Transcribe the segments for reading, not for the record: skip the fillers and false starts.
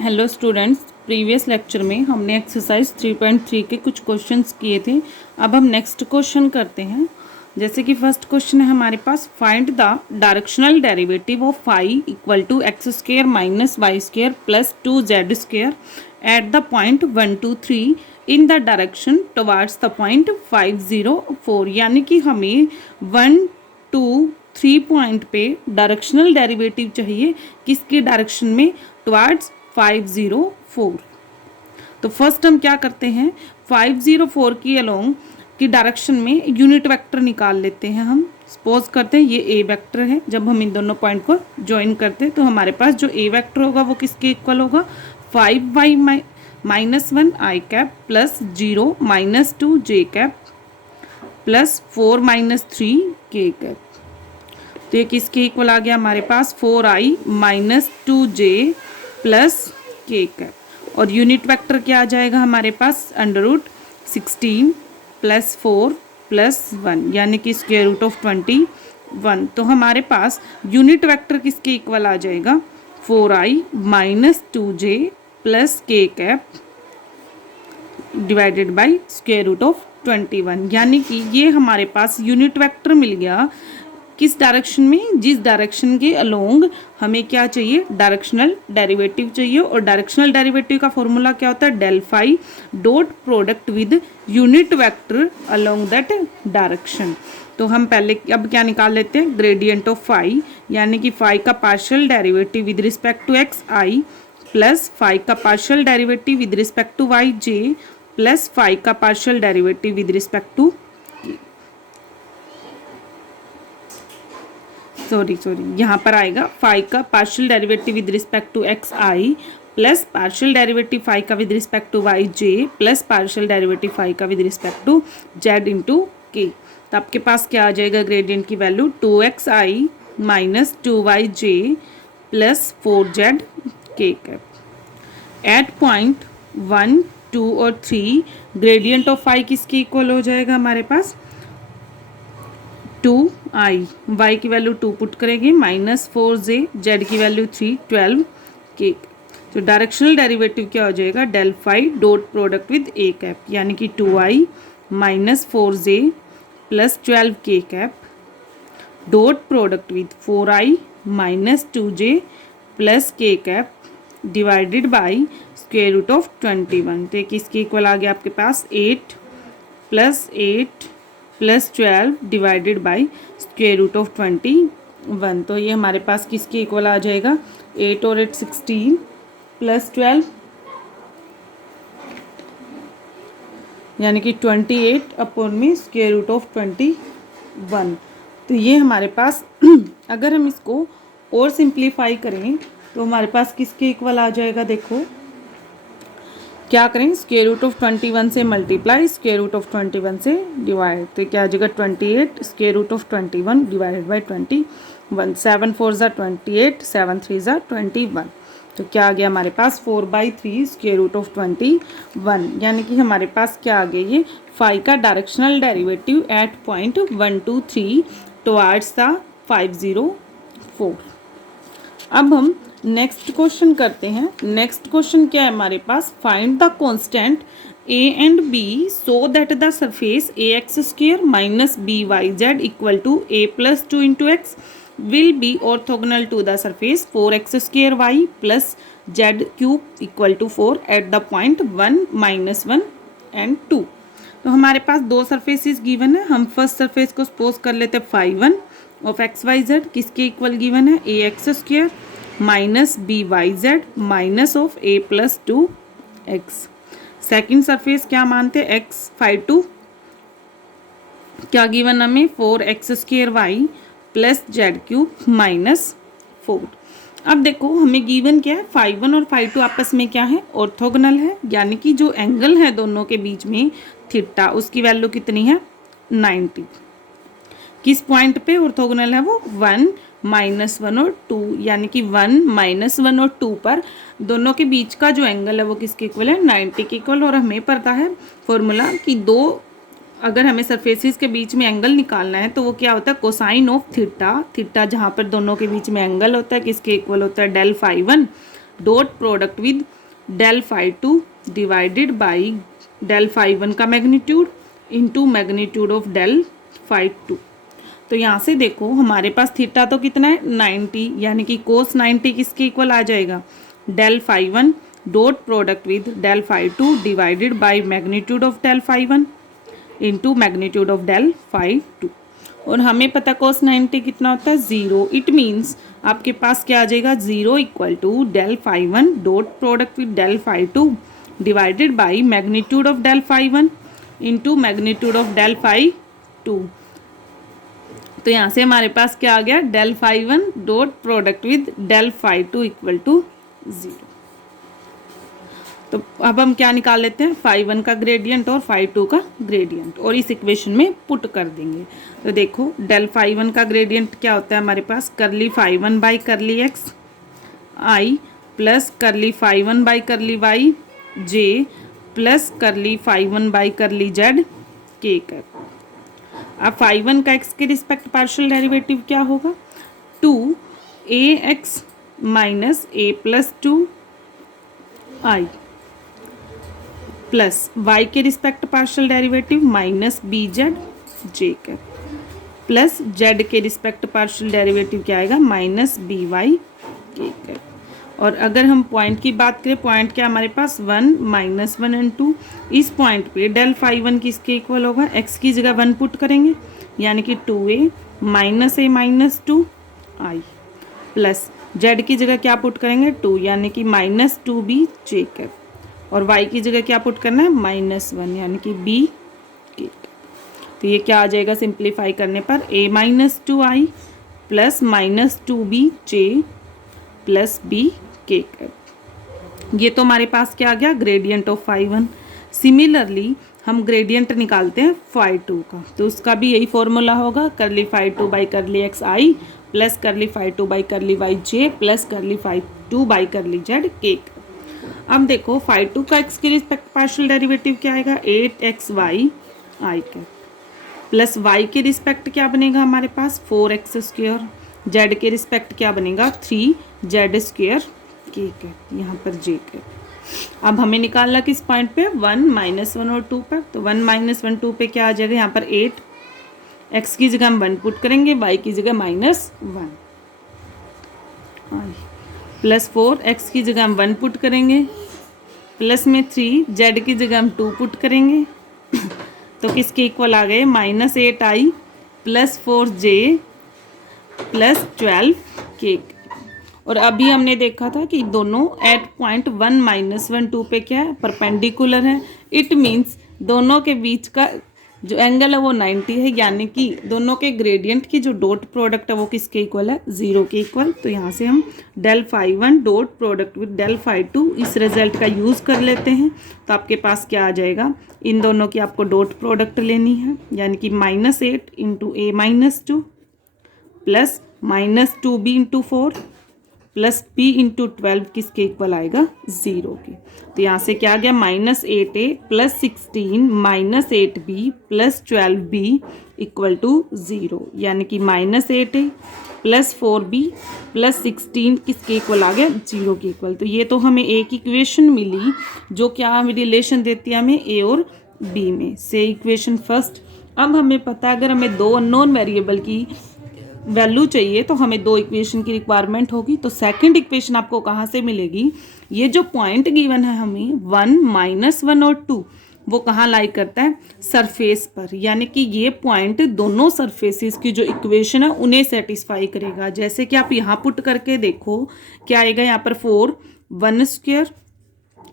Hello students, previous lecture में हमने exercise 3.3 के कुछ क्वेश्चंस किए थे। अब हम नेक्स्ट क्वेश्चन करते हैं। जैसे कि फर्स्ट क्वेश्चन है हमारे पास, find the directional derivative of phi equal to x square minus y square plus 2z square at the point 1 2 3 in the direction towards the point 5 0 4। यानी कि हमें 1 2 3 पॉइंट पे डायरेक्शनल डेरिवेटिव चाहिए, किसके डायरेक्शन में, टुवार्ड्स 5 0 4। तो फर्स्ट हम क्या करते हैं, 5 0 4 की अलोंग की डायरेक्शन में यूनिट वेक्टर निकाल लेते हैं। हम सपोज करते हैं ये ए वेक्टर है। जब हम इन दोनों पॉइंट को ज्वाइन करते हैं तो हमारे पास जो ए वेक्टर होगा वो किसके इक्वल होगा, 5y माइनस 1 आई कैप प्लस 0 माइनस 2 जे cap plus 4 minus 3 k cap. तो ये किसके इक्वल आ गया हमारे पास, 4i minus 2j plus k cap. और यूनिट वेक्टर क्या आ जाएगा हमारे पास, अंडर रूट 16 प्लस 4 प्लस 1 यानी कि स्क्वायर रूट ऑफ 21। तो हमारे पास यूनिट वेक्टर किसके इक्वल आ जाएगा, 4i minus 2j plus k cap divided by square root of 21। यानी कि ये हमारे पास यूनिट वेक्टर मिल गया किस डायरेक्शन में, जिस डायरेक्शन के अलोंग हमें क्या चाहिए, डायरेक्शनल डेरिवेटिव चाहिए। और डायरेक्शनल डेरिवेटिव का फॉर्मूला क्या होता है, del phi dot product with unit vector along that direction. तो हम पहले अब क्या निकाल लेते हैं, ग्रेडियंट ऑफ फाई, यानी कि फाई का partial derivative with respect to x i plus phi का partial derivative with respect to y j plus phi का partial derivative with respect to sorry यहाँ पर आएगा फाई का partial derivative with respect to x i plus partial derivative phi का with respect to y j plus partial derivative phi का with respect to z into k. तो आपके पास क्या आ जाएगा, ग्रेडियंट की value 2xi minus 2yj plus 4z के cap. Eight point 1 2 और 3 ग्रेडियंट ऑफ फाई किसके इक्वल हो जाएगा हमारे पास, 2i, y की वैल्यू 2 पुट करेंगे माइनस 4j, z की वैल्यू 3 12 के। तो डायरेक्शनल डेरिवेटिव क्या हो जाएगा, del phi dot product with a cap, यानी कि 2i minus 4j plus 12 k cap dot product with 4i minus 2j plus k cap divided by square root of 21। तो किसके equal आ गया आपके पास, 8 plus 8 plus 12 divided by square root of 21। तो ये हमारे पास किसके इक्वल आ जाएगा, 8 और 8 16 प्लस 12 यानी कि 28 अपॉन में स्क्वायर रूट ऑफ 21। तो ये हमारे पास अगर हम इसको और सिंप्लीफाई करें तो हमारे पास किसके इक्वल आ जाएगा, देखो क्या करें, स्क्वायर रूट ऑफ 21 से मल्टीप्लाई, स्क्वायर रूट ऑफ 21 से डिवाइड। तो क्या आ जाएगा 28 square root of 21 divided by 21। 7 4 ज़ा 28, 7 3 ज़ा 21। तो क्या आ गया हमारे पास, 4/3 स्क्वायर रूट ऑफ 21। यानी कि हमारे पास क्या आ गया, ये फाई का directional derivative eight point 1 2 3 towards the 5 0 4। अब हम नेक्स्ट क्वेश्चन करते हैं। नेक्स्ट क्वेश्चन क्या है हमारे पास, find the constant a and b so that the surface ax square minus by/z equal to a plus 2 into x will be orthogonal to the surface 4x square y plus z cube equal to 4 at the point 1 -1 and 2। तो हमारे पास दो surfaces given है। हम first surface को suppose कर लेते हैं φ1 of xyz, किसके इक्वल गिवन है, ax square minus by/z minus of a plus 2x। Second surface क्या मानते हैं, x φ2 क्या गिवन हमें, 4x square y plus Z cube minus 4। अब देखो हमें गिवन क्या है, φ1 और φ2 आपस में क्या है, ऑर्थोगोनल है। यानी कि जो एंगल है दोनों के बीच में थीटा, उसकी वैल्यू कितनी है, 90। किस पॉइंट पे ऑर्थोगोनल है वो, 1 -1 और 2, यानी कि 1 -1 और 2 पर दोनों के बीच का जो एंगल है वो किसके इक्वल है, 90 के इक्वल। और हमें पता है फॉर्मूला कि दो अगर हमें सरफेसेस के बीच में एंगल निकालना है तो वो क्या होता है, कोसाइन ऑफ थीटा। थीटा जहाँ पर दोनों के बीच में एंगल होता है किसके इक्वल होता है, del φ1 dot product with del phi 2 divided by del phi 1 का magnitude into magnitude of del phi 2। तो यहाँ से देखो हमारे पास थीटा तो कितना है 90, यानी कि कोस 90 किसके इक्वल आ जाएगा, del phi 1 dot product with del phi 2 divided by magnitude of del phi 1 into magnitude of del phi 2। और हमें पता कोस 90 कितना होता है 0। इट मीन्स आपके पास क्या आ जाएगा 0 equal to del phi 1 dot product with del phi 2 divided by magnitude of del phi 1 into magnitude of del phi 2। तो यहाँ से हमारे पास क्या आ गया, del phi 1 dot product with del phi 2 equal to 0। तो अब हम क्या निकाल लेते हैं, फाई 1 का ग्रेडियंट और फाई 2 का ग्रेडियंट, और इस इक्वेशन में पुट कर देंगे। तो देखो डेल फाई 1 का ग्रेडियंट क्या होता है हमारे पास, curly phi 1 by curly x i plus curly phi 1 by curly y j plus curly phi 1 by curly z k कर। अब फाई 1 का एक्स के रिस्पेक्ट पार्शियल डेरिवेटिव क्या होगा, 2ax minus a plus 2i plus y के respect partial derivative minus b z j कर plus z के respect partial derivative क्या आएगा माइनस बी वाई के कर। और अगर हम पॉइंट की बात करें, पॉइंट क्या हमारे पास 1 माइनस 1 एंड 2। इस पॉइंट पे डेल फाई 1 किसके इक्वल होगा, x की जगह 1 पुट करेंगे यानी कि 2a minus a minus 2i plus z की जगह क्या पुट करेंगे 2 यानी कि माइनस 2b जे कर, और y की जगह क्या पुट करना है माइनस 1 यानी कि b के। तो ये क्या आ जाएगा सिंप्लीफाई करने पर a minus 2i plus minus 2b J plus b के कर। ये तो हमारे पास क्या आ गया ग्रेडियंट ऑफ फाई 1। सिमिलरली हम ग्रेडियंट निकालते हैं फाई 2 का, तो उसका भी यही फॉर्मूला होगा, curly phi 2 by curly x i plus curly phi 2 by curly y j plus curly phi 2 by curly z k. अब देखो फाई 2 का एक्स के रिस्पेक्ट पार्शियल डेरिवेटिव क्या आएगा 8xy आई का प्लस वाई के रिस्पेक्ट क्या बनेगा हमारे पास 4x स्क्वायर, जेड के रिस्पेक्ट क्या बनेगा 3z स्क्वायर के यहाँ पर जे के। अब हमें निकालना किस पॉइंट पे 1 माइनस 1 और 2 पर, तो 1 माइनस 1 2 पे क्या आ जाएगा यहाँ पर 8, x की जगह हम 1 पुट करेंगे, y की जगह माइनस 1 प्लस 4, x की जगह हम 1 पुट करेंगे प्लस में 3, z की जगह हम 2 पुट करेंगे तो किसके इक्वल आ गए minus 8i plus 4j plus 12k। और अभी हमने देखा था कि दोनों एट पॉइंट 1 माइनस 1 2 पे क्या है परपेंडिकुलर है। इट मीन्स दोनों के बीच का जो एंगल है वो 90 है, यानी कि दोनों के ग्रेडियंट की जो डॉट प्रोडक्ट है वो किसके इक्वल है 0 के इक्वल। तो यहाँ से हम del phi 1 dot product with del phi 2 इस रिजल्ट का यूज़ कर लेते हैं। तो आपके पास क्या आ जाएगा, इन दोनों की आपको डॉट प्रोडक्ट लेनी है, यानी कि -8 into a minus 2 plus minus 2b into 4 plus b into 12 किसके इक्वल आएगा 0 के। तो यहाँ से क्या आ गया -8a plus 16 minus 8b plus 12b equal to 0, यानी कि -8a प्लस 4b प्लस 16 किसके इक्वल आ गया 0 के इक्वल। तो ये तो हमें एक इक्वेशन मिली जो क्या हमें रिलेशन देती है हमें a और b में से इक्वेशन फर्स्ट। अब हमें पता है अगर हमें दो अननोन वेरिएबल की वैल्यू चाहिए तो हमें दो इक्वेशन की रिक्वायरमेंट होगी। तो सेकंड इक्वेशन आपको कहाँ से मिलेगी, ये जो पॉइंट गिवन है हमें 1 माइनस 1 और 2 वो कहाँ लाई करता है सरफेस पर, यानी कि ये पॉइंट दोनों सरफेसेस की जो इक्वेशन है उन्हें सेटिस्फाई करेगा। जैसे कि आप यहाँ पुट करके देखो क्या आएगा, यहाँ पर 4 1 स्क्वायर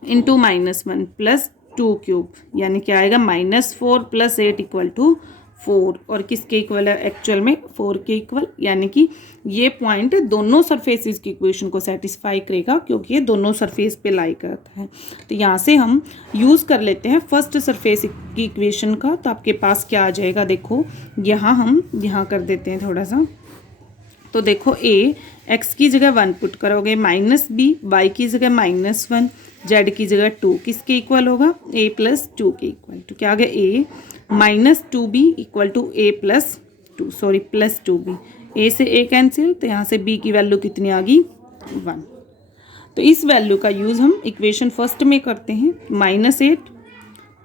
इंटू -1 प्लस 2 क्यूब, यानी क्या आएगा -4 प्लस 8 इक्वल टू 4, और किसके इक्वल है एक्चुअल में 4 के इक्वल, यानी कि ये पॉइंट दोनों सरफेसेस की इक्वेशन को सेटिस्फाई करेगा क्योंकि ये दोनों सरफेस पे लाई करता है। तो यहाँ से हम यूज़ कर लेते हैं फर्स्ट सरफेस की इक्वेशन का। तो आपके पास क्या आ जाएगा, देखो यहाँ हम यहाँ कर देते हैं थोड़ा सा। तो देखो a x की जगह 1 पुट करोगे, -b y की जगह -1 z की जगह 2 किसके इक्वल होगा a प्लस 2 के इक्वल। तो क्या आ गया a -2b equal to a plus 2 sorry plus 2b, a से a कैंसिल, तो यहाँ से b की वैल्यू कितनी आ गई 1। तो इस वैल्यू का यूज़ हम इक्वेशन फर्स्ट में करते हैं। -8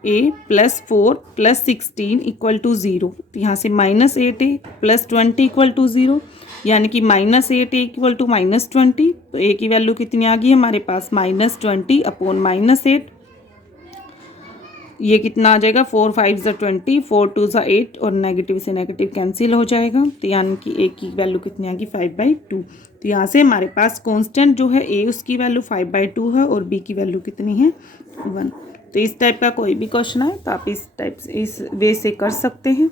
a + 4 + 16 = 0। तो यहाँ से -8a + 20 = 0, यानी कि -8a = -20। तो a की वैल्यू कितनी आ गई हमारे पास -20/-8। ये कितना आ जाएगा 4 5 ज़ा 20, 4 2 ज़ा 8 और नेगेटिव से नेगेटिव कैंसिल हो जाएगा। तो यानी कि a की वैल्यू कितनी आ गई 5/2। तो यहाँ से हमारे पास कांस्टेंट जो है a उसकी वैल्यू 5/2 है और b की वैल्यू कितनी है 1। तो इस टाइप का कोई भी क्वेश्चन है तो आप इस टाइप से इस वे से कर सकते हैं।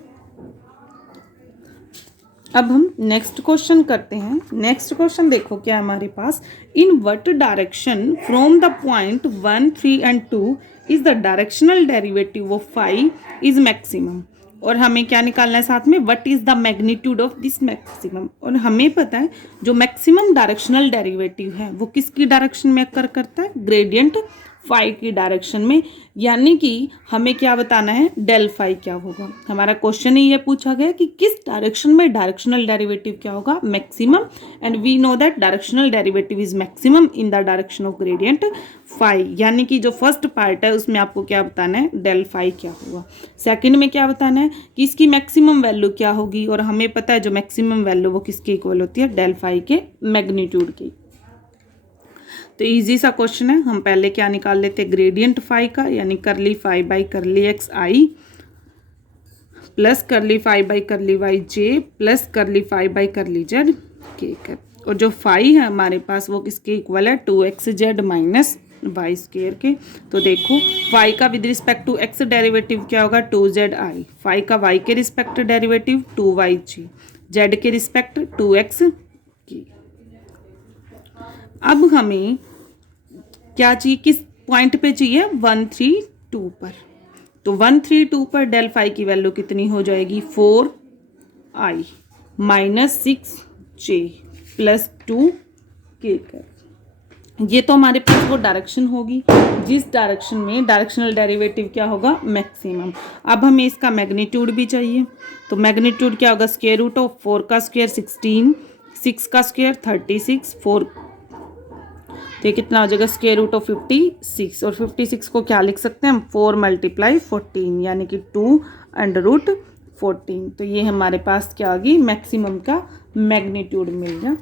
अब हम नेक्स्ट क्वेश्चन करते हैं। नेक्स्ट क्वेश्चन देखो क्या है हमारे पास, in what direction from the point 1 3 and 2 is the directional derivative of phi is maximum. और हमें क्या निकालना है साथ में, what is the magnitude of this maximum. और हमें पता है जो मैक्सिमम डायरेक्शनल डेरिवेटिव है वो किसकी डायरेक्शन में अकर करता है, ग्रेडियंट फाई की डायरेक्शन में। यानी कि हमें क्या बताना है, डेल फाई क्या होगा। हमारा क्वेश्चन ही ये पूछा गया कि किस डायरेक्शन में डायरेक्शनल डेरिवेटिव क्या होगा, maximum. And we know that directional derivative is maximum in the direction of gradient phi. यानी कि जो फर्स्ट पार्ट है उसमें आपको क्या बताना है, डेल फाई क्या होगा। सेकंड में क्या बताना है कि इसकी मैक्सिमम वैल्यू क्या होगी। और हमें पता है जो मैक्सिमम वैल्यू वो किसके इक्वल होती है, डेल फाई के मैग्नीट्यूड की। तो इजी सा क्वेश्चन है। हम पहले क्या निकाल लेते हैं, ग्रेडियंट फाई का, यानी curly phi by curly x i plus curly phi by curly y j plus curly phi by curly z k. और जो फाई है हमारे पास वो किसके इक्वल है, 2xz माइनस वाई स्क्वायर के। तो देखो फाई का with respect to x derivative क्या होगा, 2zi। फाई का वाई के रिस्पेक्ट डेरिवेटिव 2yg, जेड के रिस्पेक्ट 2x की। अब हमें क्या चाहिए, किस पॉइंट पे चाहिए, 1 3 2 पर। तो 1 3 2 पर डेल फाई की वैल्यू कितनी हो जाएगी, 4i minus 6j plus 2k। ये तो हमारे पास वो डायरेक्शन होगी जिस डायरेक्शन में डायरेक्शनल डेरिवेटिव क्या होगा, मैक्सिमम। अब हमें इसका मैग्नीट्यूड भी चाहिए। तो मैग्नीट्यूड क्या होगा, स्क्वायर रूट ऑफ 4 का स्क्वायर 16, 6 का स्क्वायर 36, 4 तो ये कितना हो जाएगा, स्क्वायर रूट ऑफ 56। और 56 को क्या लिख सकते हैं हम, 4 × 14 यानी कि 2√14। तो ये हमारे पास क्या आ गई, मैक्सिमम का मैग्नीट्यूड मिल गया।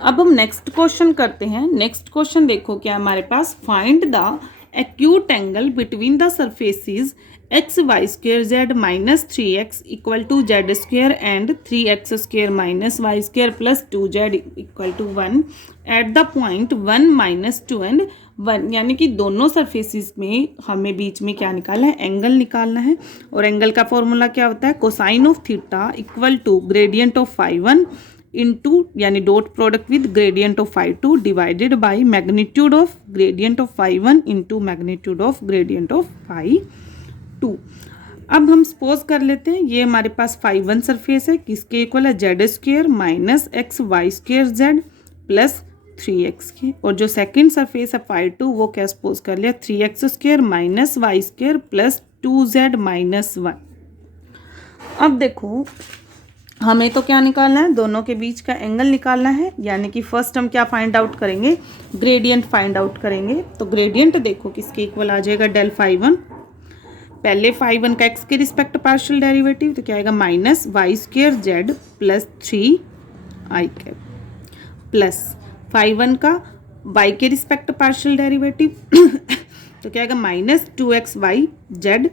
अब हम नेक्स्ट क्वेश्चन करते हैं। नेक्स्ट क्वेश्चन देखो क्या हमारे पास, find the acute angle between the surfaces xy² minus 3x equal to z² and 3x² minus y² plus 2z equal to 1 at the point 1 - 2 and 1। यानी कि दोनों सरफेसेस में हमें बीच में क्या निकालना है, एंगल निकालना है। और एंगल का फॉर्मूला क्या होता है, cosine of theta equal to gradient of phi 1 into यानी dot product with gradient of phi 2 divided by magnitude of gradient of phi 1 into magnitude of gradient of phi 2। अब हम सपोज कर लेते हैं ये हमारे पास फाई 1 सरफेस है, किसके इक्वल है, z² minus xy² z plus 3x के। और जो सेकंड सरफेस है फाई 2 वो क्या सपोज कर लिया, 3x² minus y² plus 2z minus 1। अब देखो हमें तो क्या निकालना है, दोनों के बीच का एंगल निकालना है। यानी कि फर्स्ट हम क्या फाइंड आउट करेंगे, ग्रेडियंट फाइंड आउट करेंगे। तो ग्रेडियंट देखो किसके इक्वल आ जाएगा, डेल फाई 1। पहले फाई 1 का एक्स के रिस्पेक्ट पार्शियल डेरिवेटिव तो क्या आएगा, minus y² z plus 3i cap plus phi 1 का y के रिस्पेक्ट पार्शियल डेरिवेटिव तो क्या आएगा, minus 2xy z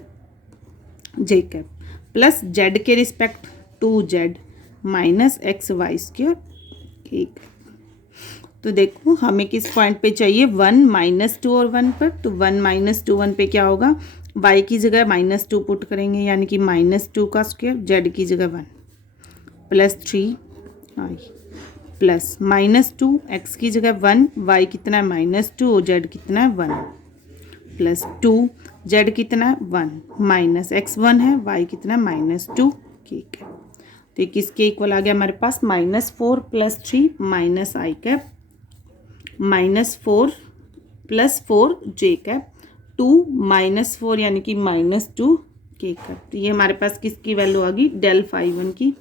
j cap plus z के रिस्पेक्ट 2z माइनस xy² एक। तो देखो हमें किस पॉइंट पे चाहिए, 1 - 2 और 1 पर। तो 1 - 2 1 पे क्या होगा, y की जगह -2 पुट करेंगे यानी कि -2 का स्क्वायर, z की जगह 1 प्लस 3i प्लस -2 x की जगह 1, y कितना है -2 और z कितना है 1 प्लस 2 z कितना है 1 माइनस x1 है, y कितना है -2 ठीक है। तो किसके इक्वल आ गया हमारे पास, -4 plus 3 minus i cap -4 plus 4 j cap 2 -4 यानी कि -2 k कैप। तो ये हमारे पास किसकी वैल्यू आ गई, डेल फाई 1 की।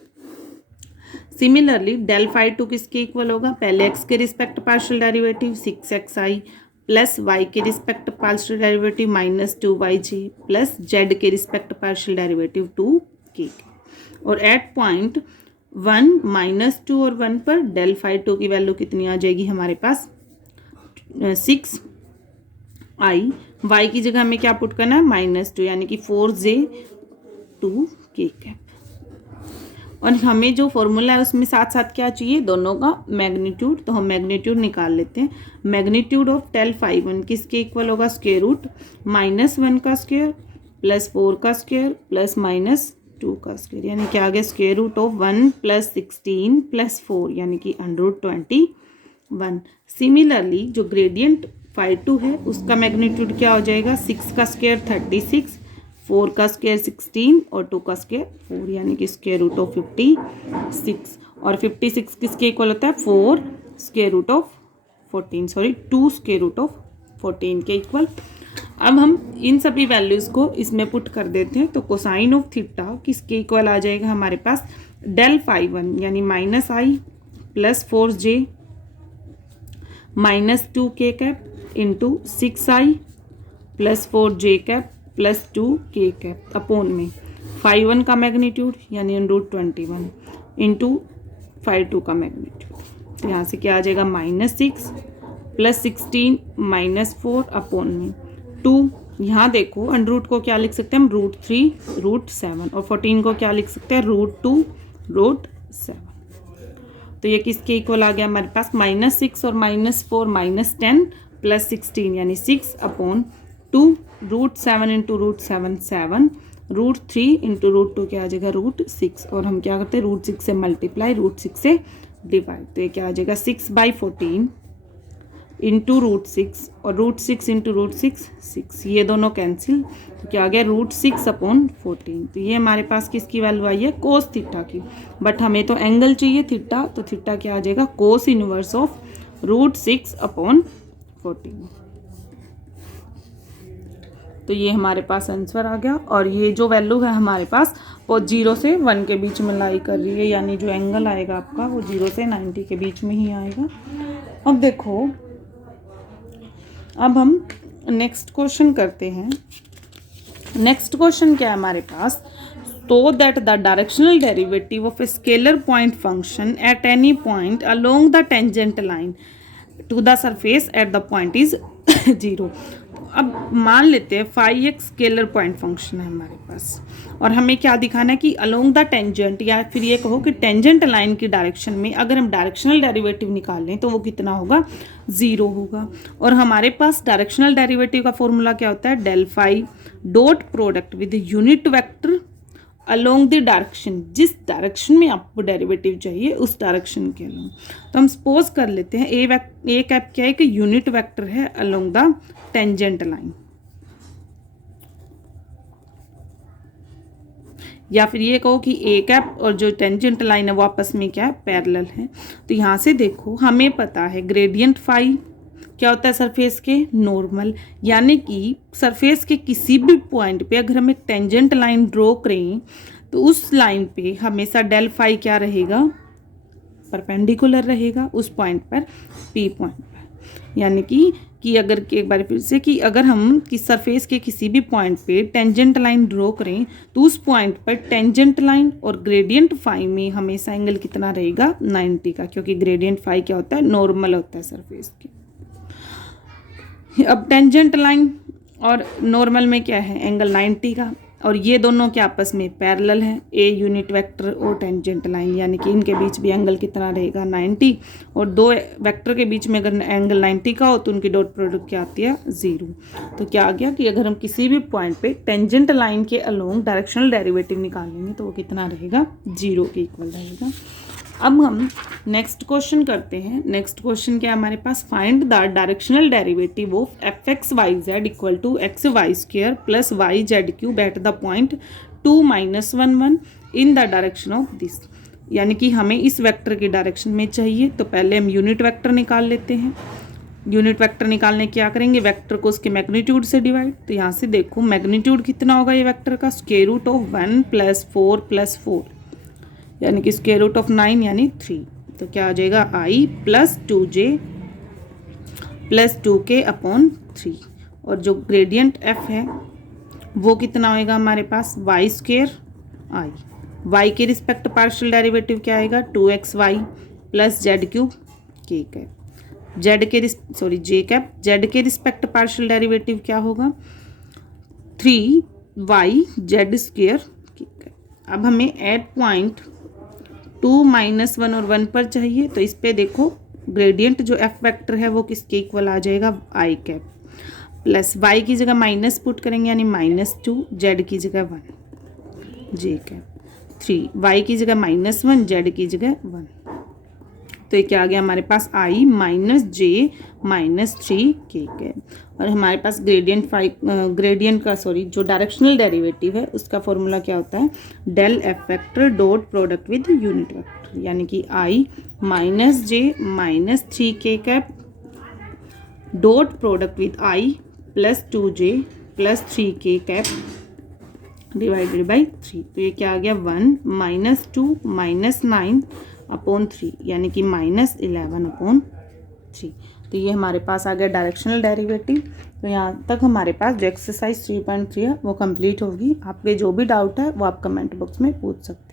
सिमिलरली डेल फाई टू किसके इक्वल होगा, पहले x के respect partial derivative 6xi plus y के respect partial derivative -2yj plus z के रिस्पेक्ट पार्शियल डेरिवेटिव 2k। और एट पॉइंट 1 -2 और 1 पर डेल फाई टू की वैल्यू कितनी आ जाएगी हमारे पास 6i, y की जगह हमें क्या पुट करना है -2 यानी कि 4j 2k कैप। और हमें जो फॉर्मूला है उसमें साथ साथ क्या चाहिए, दोनों का मैग्नीट्यूड। तो हम मैग्नीट्यूड निकाल लेते हैं। Magnitude of del phi one किसके इक्वल होगा, स्क्वायर रूट -1 का स्क्वायर प्लस 4 का स्क्वायर प्लस -2 का स्क्वायर, यानी क्या आ गया स्क्वायर रूट ऑफ 1 + 16 + 4 यानी कि √21। सिमिलरली जो ग्रेडियंट फाई टू है उसका मैग्नीट्यूड क्या हो जाएगा, 6 का स्क्वायर 36, 4 का स्क्वायर 16 और 2 का स्क्वायर 4 यानी कि स्क्वायर रूट ऑफ 56। और 56 किसके इक्वल होता है, 4 square root of 14 sorry 2 square root of 14 के इक्वल। अब हम इन सभी वैल्यूज़ को इसमें पुट कर देते हैं। तो कोसाइन ऑफ थीटा किसके इक्वल आ जाएगा हमारे पास, डेल फाई वन यानी -i plus 4j -2k cap into 6i plus 4j cap plus 2k cap upon में फाई वन का मैग्नीट्यूड यानी √21 इंटू फाई टू का मैग्नीट्यूड। तो यहाँ से क्या आ जाएगा -6 प्लस 16 -4 अपॉन में 2। यहाँ देखो √, को क्या लिख सकते हैं हम, √3 √7 और 14 को क्या लिख सकते हैं, √2 √7। तो ये किसके इक्वल आ गया हमारे पास, -6 और -4 -10 प्लस 16 यानी 6 अपॉन 2 √7 इंटू √7 7 √3 इंटू √2 क्या आ जाएगा √6 और हम क्या करते हैं √6 से मल्टीप्लाई √6 से डिवाइड। तो ये क्या आ जाएगा 6/14 इंटू √6 और √6 इंटू √6 6, ये दोनों कैंसिल। तो क्या आ गया √6 अपॉन 14। तो ये हमारे पास किसकी वैल्यू आई है, कोस थीटा की। बट हमें तो एंगल चाहिए थीटा, तो थीटा क्या आ जाएगा कोस इनवर्स ऑफ √6 अपॉन 14। तो ये हमारे पास आंसर आ गया। और ये जो वैल्यू है हमारे पास वो 0 से 1 के बीच में लाई कर रही है, यानी जो एंगल आएगा आपका वो 0 से 90 के बीच में ही आएगा। अब देखो, अब हम नेक्स्ट क्वेश्चन करते हैं। नेक्स्ट क्वेश्चन क्या है हमारे पास, तो that the directional derivative of a scalar point function at any point along the tangent line to the surface at the point is 0। अब मान लेते हैं फाई एक स्केलर पॉइंट फंक्शन है हमारे पास और हमें क्या दिखाना है कि अलोंग द टेंजेंट, या फिर ये कहो कि टेंजेंट लाइन की डायरेक्शन में अगर हम डायरेक्शनल डेरिवेटिव निकाल लें तो वो कितना होगा, 0 होगा। और हमारे पास डायरेक्शनल डेरिवेटिव का फॉर्मूला क्या होता है, del phi dot product with unit vector along the direction, जिस डायरेक्शन में आपको डेरिवेटिव चाहिए उस डायरेक्शन के अलोंग। तो हम सपोज कर लेते हैं ए कैप क्या है कि यूनिट वेक्टर है अलोंग द टेंजेंट लाइन, या फिर ये कहो कि ए कैप और जो टेंजेंट लाइन है वो आपस में क्या है, पैरेलल है। तो यहाँ से देखो हमें पता है ग्रेडियंट फाई क्या होता है, सरफेस के नॉर्मल, यानी कि सरफेस के किसी भी पॉइंट पे अगर हम एक टेंजेंट लाइन ड्रॉ करें तो उस लाइन पे हमेशा डेल फाई क्या रहेगा, परपेंडिकुलर रहेगा उस पॉइंट पर, पी पॉइंट पर। यानी कि अगर एक बार फिर से कि अगर हम किस सरफेस के किसी भी पॉइंट पे टेंजेंट लाइन ड्रॉ करें तो उस पॉइंट पर टेंजेंट लाइन और ग्रेडियंट फाई में हमेशा एंगल कितना रहेगा, 90 का, क्योंकि ग्रेडियंट फाई क्या होता है, नॉर्मल होता है सरफेस के। अब टेंजेंट लाइन और नॉर्मल में क्या है, एंगल 90 का, और ये दोनों के आपस में पैरेलल हैं, ए यूनिट वेक्टर और टेंजेंट लाइन, यानी कि इनके बीच भी एंगल कितना रहेगा, 90। और दो वेक्टर के बीच में अगर एंगल 90 का हो तो उनकी डॉट प्रोडक्ट क्या आती है, 0। तो क्या आ गया कि अगर हम किसी भी पॉइंट पे टेंजेंट लाइन के अलोंग डायरेक्शनल डेरिवेटिव निकालेंगे तो वो कितना रहेगा, 0 के इक्वल रहेगा। अब हम नेक्स्ट क्वेश्चन करते हैं। नेक्स्ट क्वेश्चन क्या है हमारे पास, find the directional derivative of fx_y_z equal to xy² plus yz³ at the point 2 - 1 1 in the direction of this. यानी कि हमें इस वेक्टर की डायरेक्शन में चाहिए, तो पहले हम यूनिट वेक्टर निकाल लेते हैं। यूनिट वेक्टर निकालने क्या करेंगे, वेक्टर को उसके मैग्नीट्यूड से डिवाइड। तो यहाँ से देखो मैग्नीट्यूड कितना होगा ये वेक्टर का, स्क्वायर रूट ऑफ 1 + 4 + 4, यानी कि स्क्वायर रूट ऑफ 9 यानी 3। तो क्या आ जाएगा i plus 2j plus 2k upon 3। और जो ग्रेडियंट f है वो कितना होएगा हमारे पास वाई स्क्वेयर आई। वाई के रिस्पेक्ट पार्शियल डेरिवेटिव क्या आएगा 2xy प्लस जेड क्यूब के कैप। जे कैप जेड के रिस्पेक्ट पार्शियल डेरिवेटिव क्या होगा 3y जेड स्क्वेयर के कैप। अब हमें एट पॉइंट 2 -1 और 1 पर चाहिए, तो इस पे देखो ग्रेडियंट जो एफ वेक्टर है वो किसके इक्वल आ जाएगा आई कैप प्लस वाई की जगह माइनस पुट करेंगे यानी -2, जेड की जगह 1 जे कैप 3, वाई की जगह -1 जेड की जगह 1। तो ये क्या आ गया हमारे पास i minus j minus 3 k cap. और हमारे पास जो डायरेक्शनल डेरिवेटिव है उसका फॉर्मूला क्या होता है del F vector dot product with unit vector, यानी कि i minus j minus 3 k cap dot product with i plus 2j plus 3k cap divided by 3। तो ये क्या आ गया 1 -2 -9 अपॉन 3 यानी कि -11 अपॉन 3। तो ये हमारे पास आ गया डायरेक्शनल डेरिवेटिव। तो यहाँ तक हमारे पास जो एक्सरसाइज 3.3 है वो कंप्लीट होगी। आपके जो भी डाउट है वो आप कमेंट बॉक्स में पूछ सकते हैं।